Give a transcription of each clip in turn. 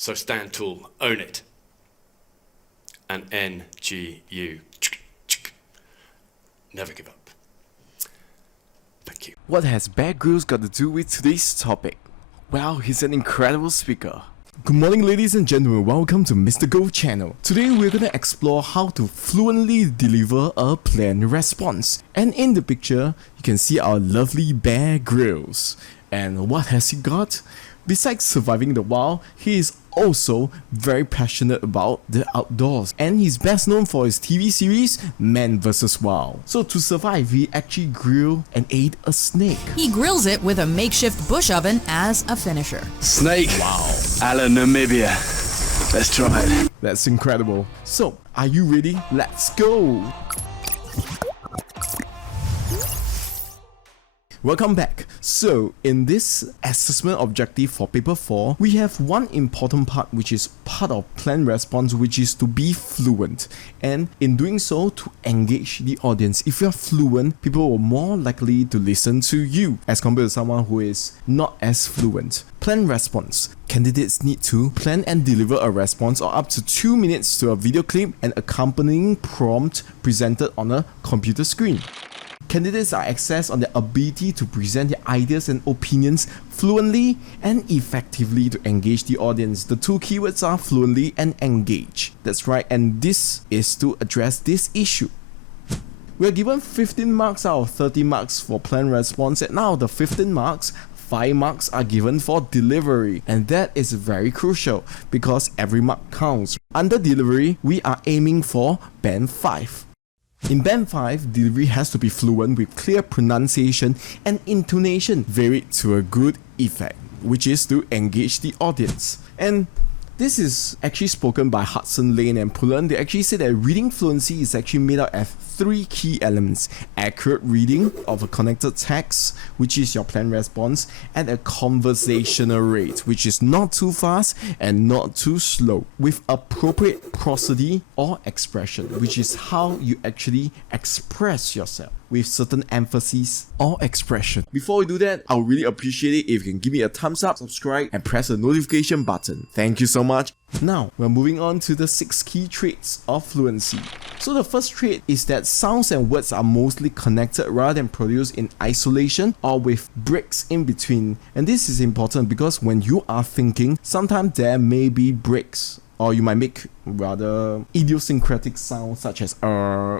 So stand tall, own it. And NGU. Never give up. Thank you. What has Bear Grylls got to do with today's topic? Well, he's an incredible speaker. Good morning, ladies and gentlemen, welcome to Mr. Go channel. Today we're gonna explore how to fluently deliver a planned response. And in the picture, you can see our lovely Bear Grylls. And what has he got? Besides surviving the wild, he is also very passionate about the outdoors, and he's best known for his TV series Man vs. Wild. So to survive, he actually grilled and ate a snake. He grills it with a makeshift bush oven as a finisher. Snake. Wow. Ala Namibia. Let's try it. That's incredible. So, are you ready? Let's go! Welcome back. So, in this assessment objective for paper 4, we have one important part which is part of planned response, which is to be fluent. And in doing so, to engage the audience. If you're fluent, people are more likely to listen to you as compared to someone who is not as fluent. Planned response. Candidates need to plan and deliver a response of up to 2 minutes to a video clip and accompanying prompt presented on a computer screen. Candidates are assessed on their ability to present their ideas and opinions fluently and effectively to engage the audience. The two keywords are fluently and engage. That's right, and this is to address this issue. We are given 15 marks out of 30 marks for planned response, and now the 15 marks, 5 marks are given for delivery, and that is very crucial because every mark counts. Under delivery, we are aiming for band 5. In band 5, delivery has to be fluent with clear pronunciation and intonation varied to a good effect, which is to engage the audience. And this is actually spoken by Hudson, Lane and Pullen. They actually say that reading fluency is actually made up of 3 key elements: accurate reading of a connected text, which is your planned response, and a conversational rate, which is not too fast and not too slow, with appropriate prosody or expression, which is how you actually express yourself with certain emphasis or expression. Before we do that, I would really appreciate it if you can give me a thumbs up, subscribe, and press the notification button. Thank you so much. Now, we're moving on to the 6 key traits of fluency. So the first trait is that sounds and words are mostly connected rather than produced in isolation or with breaks in between. And this is important because when you are thinking, sometimes there may be breaks, or you might make rather idiosyncratic sounds such as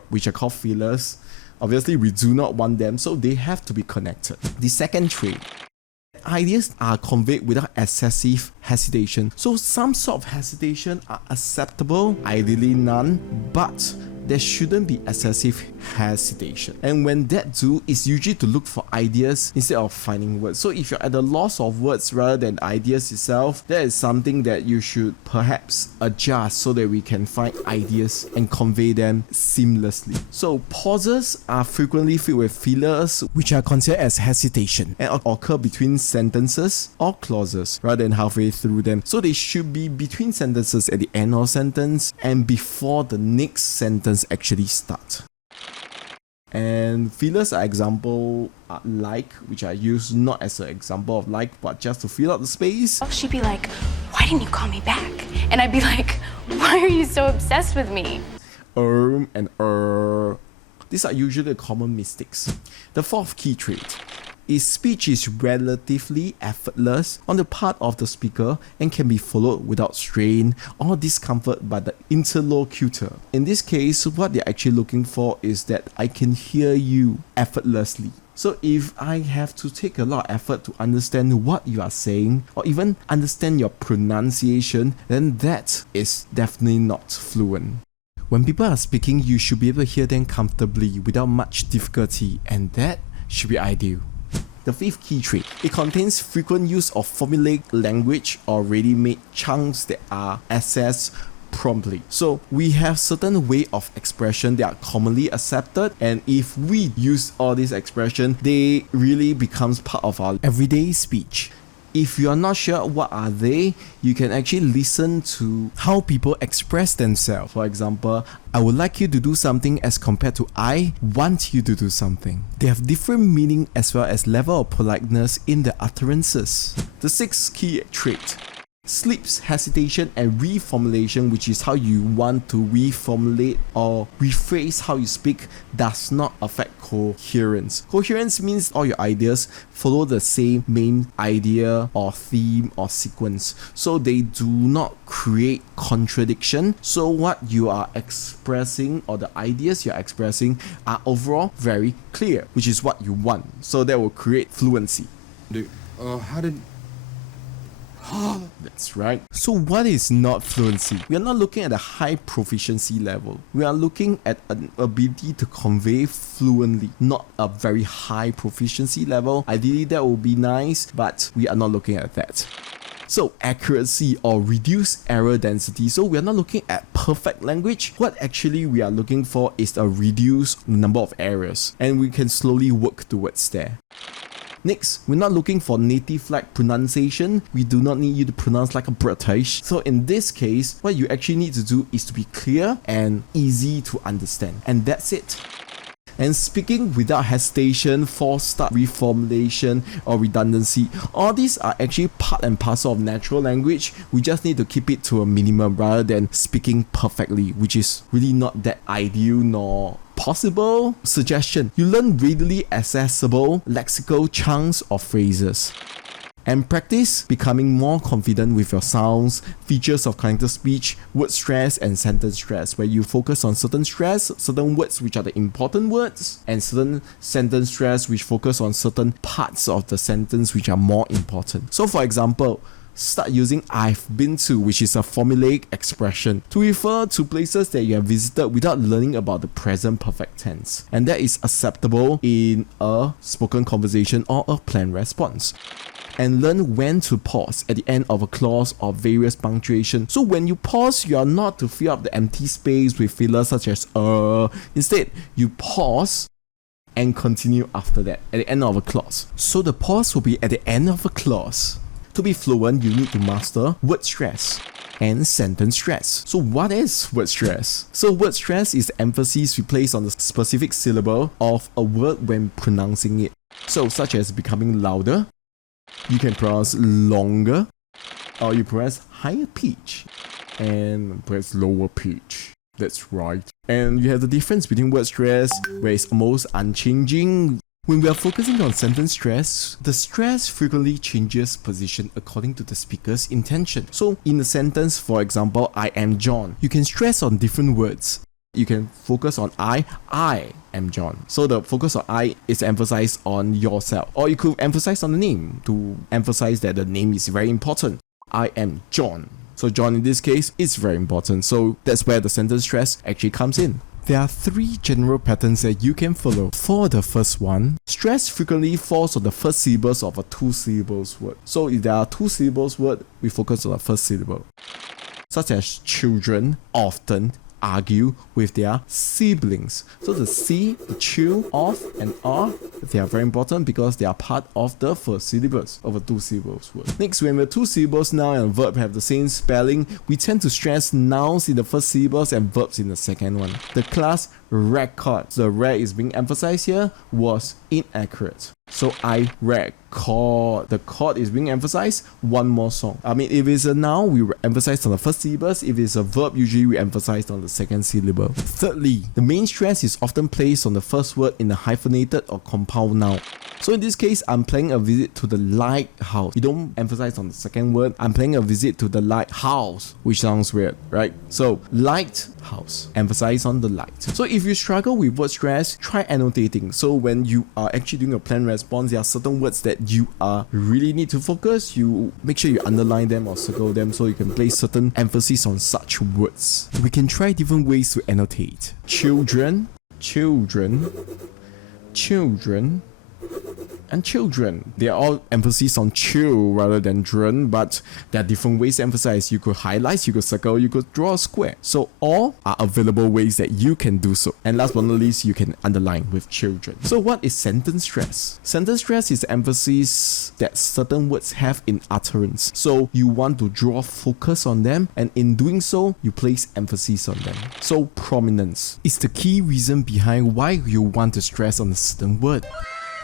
which are called fillers. Obviously, we do not want them, so they have to be connected. The second trait: ideas are conveyed without excessive hesitation. So some sort of hesitation are acceptable, ideally none, but there shouldn't be excessive hesitation. And when that do, it's usually to look for ideas instead of finding words. So if you're at the loss of words rather than ideas itself, that is something that you should perhaps adjust so that we can find ideas and convey them seamlessly. So pauses are frequently filled with fillers, which are considered as hesitation and occur between sentences or clauses rather than halfway through them. So they should be between sentences at the end of a sentence and before the next sentence actually start. And fillers are example like, which I use not as an example of like, but just to fill out the space. She'd be like, "Why didn't you call me back?" And I'd be like, "Why are you so obsessed with me?" And These are usually the common mistakes. The fourth key trait is speech is relatively effortless on the part of the speaker and can be followed without strain or discomfort by the interlocutor. In this case, what they're actually looking for is that I can hear you effortlessly. So if I have to take a lot of effort to understand what you are saying or even understand your pronunciation, then that is definitely not fluent. When people are speaking, you should be able to hear them comfortably without much difficulty, and that should be ideal. The fifth key trait, it contains frequent use of formulaic language or ready-made chunks that are accessed promptly. So we have certain way of expression that are commonly accepted, and if we use all these expression, they really becomes part of our everyday speech. If you are not sure what are they, you can actually listen to how people express themselves. For example, I would like you to do something as compared to I want you to do something. They have different meaning as well as level of politeness in the utterances. The sixth key trait. Slips, hesitation, and reformulation, which is how you want to reformulate or rephrase how you speak, does not affect coherence. Coherence means all your ideas follow the same main idea or theme or sequence, so they do not create contradiction. So what you are expressing or the ideas you're expressing are overall very clear, which is what you want. So that will create fluency. How did... That's right. So what is not fluency? We are not looking at a high proficiency level. We are looking at an ability to convey fluently, not a very high proficiency level. Ideally that would be nice, but we are not looking at that. So accuracy or reduced error density. So we are not looking at perfect language. What actually we are looking for is a reduced number of errors, and we can slowly work towards there. Next, we're not looking for native-like pronunciation. We do not need you to pronounce like a British. So in this case, what you actually need to do is to be clear and easy to understand. And that's it. And speaking without hesitation, false start, reformulation, or redundancy, all these are actually part and parcel of natural language. We just need to keep it to a minimum rather than speaking perfectly, which is really not that ideal nor possible. Suggestion: you learn readily accessible lexical chunks or phrases. And practice becoming more confident with your sounds, features of connected speech, word stress, and sentence stress, where you focus on certain stress, certain words which are the important words, and certain sentence stress which focus on certain parts of the sentence which are more important. So for example, start using I've been to, which is a formulaic expression to refer to places that you have visited without learning about the present perfect tense. And that is acceptable in a spoken conversation or a planned response. And learn when to pause at the end of a clause or various punctuation. So when you pause, you are not to fill up the empty space with fillers such as Instead, you pause and continue after that at the end of a clause. So the pause will be at the end of a clause. To be fluent, you need to master word stress and sentence stress. So what is word stress? So word stress is the emphasis we place on the specific syllable of a word when pronouncing it. So such as becoming louder, you can pronounce longer, or you press higher pitch and press lower pitch. That's right. And you have the difference between word stress, where it's almost unchanging. When we are focusing on sentence stress, the stress frequently changes position according to the speaker's intention. So in a sentence, for example, I am John, you can stress on different words. You can focus on I am John. So the focus on I is emphasized on yourself. Or you could emphasize on the name to emphasize that the name is very important. I am John. So John in this case is very important. So that's where the sentence stress actually comes in. There are 3 general patterns that you can follow. For the first one, stress frequently falls on the first syllables of a 2 syllables word. So if there are 2 syllables word, we focus on the first syllable. Such as children often argue with their siblings. So the C, the chew, of, and R, they are very important because they are part of the first syllables of a 2 syllables word. Next, when the 2 syllables noun and verb have the same spelling, we tend to stress nouns in the first syllables and verbs in the second one. The class record, the re is being emphasized here, was inaccurate. So I record, the chord is being emphasized, one more song. I mean, if it's a noun, we emphasize on the first syllables. If it's a verb, usually we emphasize on the second syllable. Thirdly, the main stress is often placed on the first word in a hyphenated or compound noun. So in this case, I'm paying a visit to the lighthouse. You don't emphasize on the second word. I'm paying a visit to the lighthouse, which sounds weird, right? So lighthouse, emphasize on the light. So if you struggle with word stress, try annotating. So when you are actually doing a planned response, there are certain words that you really need to focus. You make sure you underline them or circle them so you can place certain emphasis on such words. We can try different ways to annotate. Children, children, children, and children. They are all emphasis on chill rather than dren, but there are different ways to emphasize. You could highlight, you could circle, you could draw a square. So all are available ways that you can do so. And last but not least, you can underline with children. So what is sentence stress? Sentence stress is the emphasis that certain words have in utterance. So you want to draw focus on them, and in doing so, you place emphasis on them. So prominence is the key reason behind why you want to stress on a certain word.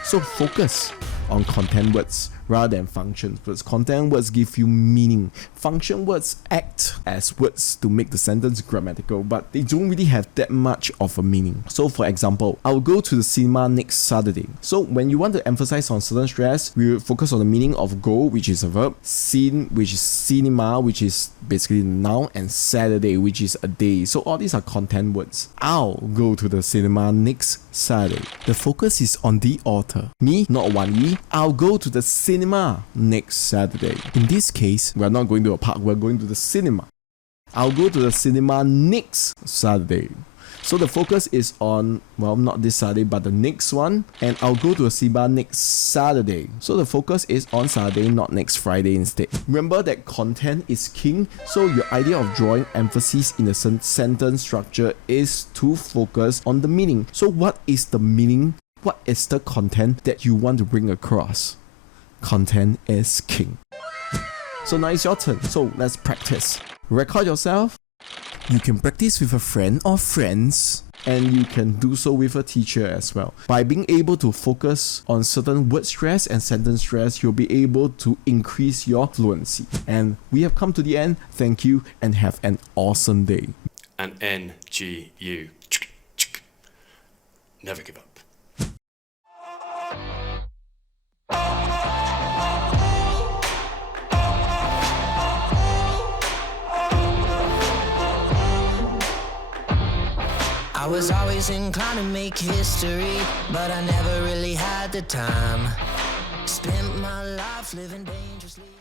So focus on content words rather than function words. Content words give you meaning. Function words act as words to make the sentence grammatical, but they don't really have that much of a meaning. So for example, I'll go to the cinema next Saturday. So when you want to emphasize on certain stress, we will focus on the meaning of go, which is a verb, scene, which is cinema, which is basically the noun, and Saturday, which is a day. So all these are content words. I'll go to the cinema next Saturday. The focus is on the author. Me, not Wan Yi. I'll go to the cinema next Saturday. In this case, we're not going to a park, we're going to the cinema. I'll go to the cinema next Saturday. So the focus is on, well, not this Saturday, but the next one. And I'll go to a cinema next Saturday. So the focus is on Saturday, not next Friday instead. Remember that content is king. So your idea of drawing emphasis in the sentence structure is to focus on the meaning. So what is the meaning? What is the content that you want to bring across? Content is king. So now it's your turn. So let's practice. Record yourself. You can practice with a friend or friends, and you can do so with a teacher as well. By being able to focus on certain word stress and sentence stress, you'll be able to increase your fluency. And we have come to the end. Thank you and have an awesome day. And NGU. Never give up. I was always inclined to make history, but I never really had the time. Spent my life living dangerously.